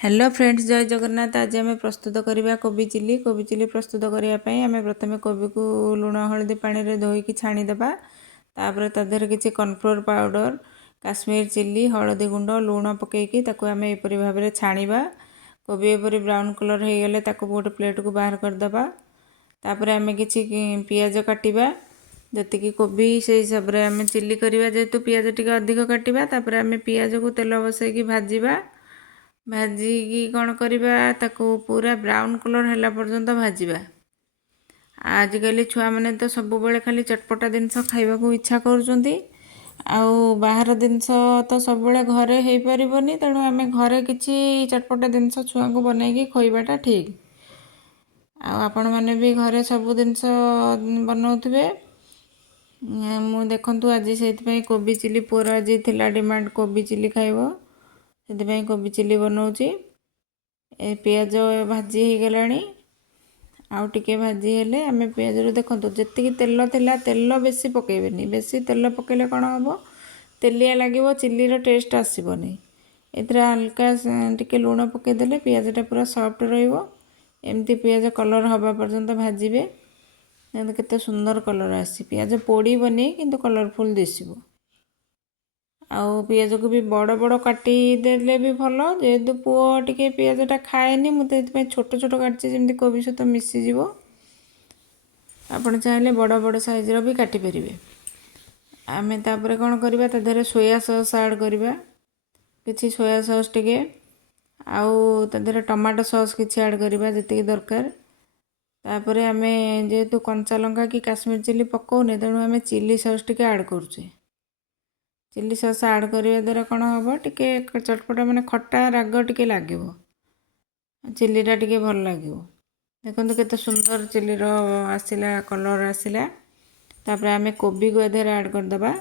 Hello friends, जय जगन्नाथ। आज आम प्रस्तुत करवा कोबी चिली प्रस्तुत करने आम प्रथम कोबी को लुण हलदी पानी में धोईकी छाणीदेवा। तापर तादेह किसी कॉर्नफ्लोर पाउडर, काश्मीर चिली, हलदी गुंड, लुण पकईकी आम एपरी भाव में छाणीबा। कोबी एपरी ब्राउन कलर हो गले गोटे प्लेट को बाहर करदे। तापर आम किसी पियाज काटिबा, जी कोबी से हिसाब से आम चिली करवा, जेहेतु पियाज टी अधिक काटिबा। तापर आम पियाज को तेल बसैकी भाजिबा। भाजिकी कौन करवा, ताको पूरा ब्राउन कलर है पर्यंत भाजिबा। आजिकल छुआ मैंने तो सब बेले खाली चटपटा जिनस खाइबा इच्छा करुँच। बाहर जिनस तो सब घरे हो पारनी, तेणु आम घरे किसी चटपटा जिनस छुआ को बनईकी खोईबाटा ठीक। आपण मैंने भी घरे सब जिनस बनाऊे। मु देखु आज से कोबी चिली पुअर आज थिला डिमांड कोबी चिली खाइब, से कोबी चिली बनाऊँगी। पियाज भाजी हो गला, आउ टिके भाजी हेले आम पियाज देखो जी तेल थिला, तेल बेसी पकेबेनी। बेसी तेल पकेले कौन हम, तेलिया लगे, चिलीर टेस्ट आसबनी। एथरा हल्का टिके लुण पकईदेले पियाजटा पूरा सॉफ्ट रमती। पियाज कलर हवा पर्यंत भाजबे। केते सुंदर कलर आसी, पियाज पोड़बनी किंतु कलरफुल दिशब। आउ पियाज को भी बड़ बड़ काटी देले भी भल, जेहेतु पुओ टिके पियाजटा खाएनी, मुझे छोट छोट काटि जमी कोबी सहित मिसीज। आपड़ चाहिए बड़ बड़ साइज्र भी काटी पारे। आम तापर कौन करवा, तादेह सोया सॉस ऐड करवा, किसी सोया सॉस टिके, आउ तादेह टमाटो सॉस किसी ऐड करवा जी दरकार। तापर आम जेहेतु कंचा लंका कि काश्मीर चिली पकाउने, तेणु आम चिली सॉस टिके ऐड करुचे। चिली सॉस ऐड करने द्वारा कौन हम, टिके चटपटा माने खट्टा राग टिके लगे, चिलीटा टिके भल लगे। देखो केते सुंदर चिलीर आसला, कलर आसला। तापर आम कोबी को एधर ऐड करदे।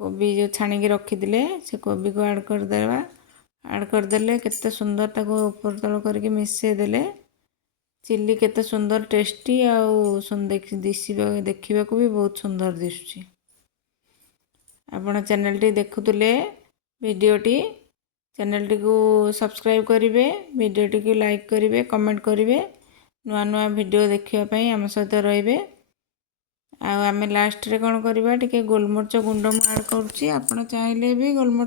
कोबी जो छाणिकी रखीदे से कोबी को ऐड करदे। ऐड करदे केते सुंदर ताको ऊपर तल करके मिसेदेले चिली केते सुंदर टेस्टी आउ देखा भी बहुत सुंदर दिशुची। आपण चैनल टी देखुले वीडियोटी, चैनल टी को सब्सक्राइब करेंगे, वीडियोटी को लाइक करेंगे, कमेंट करेंगे। नुआ नुआ वीडियो देखापी आम सहित रे। आम लास्ट रे कौन करवा, टिके गोलमरिच गुंड मु ऐड करुच्ची। आपण चाहिए भी गोलमरिच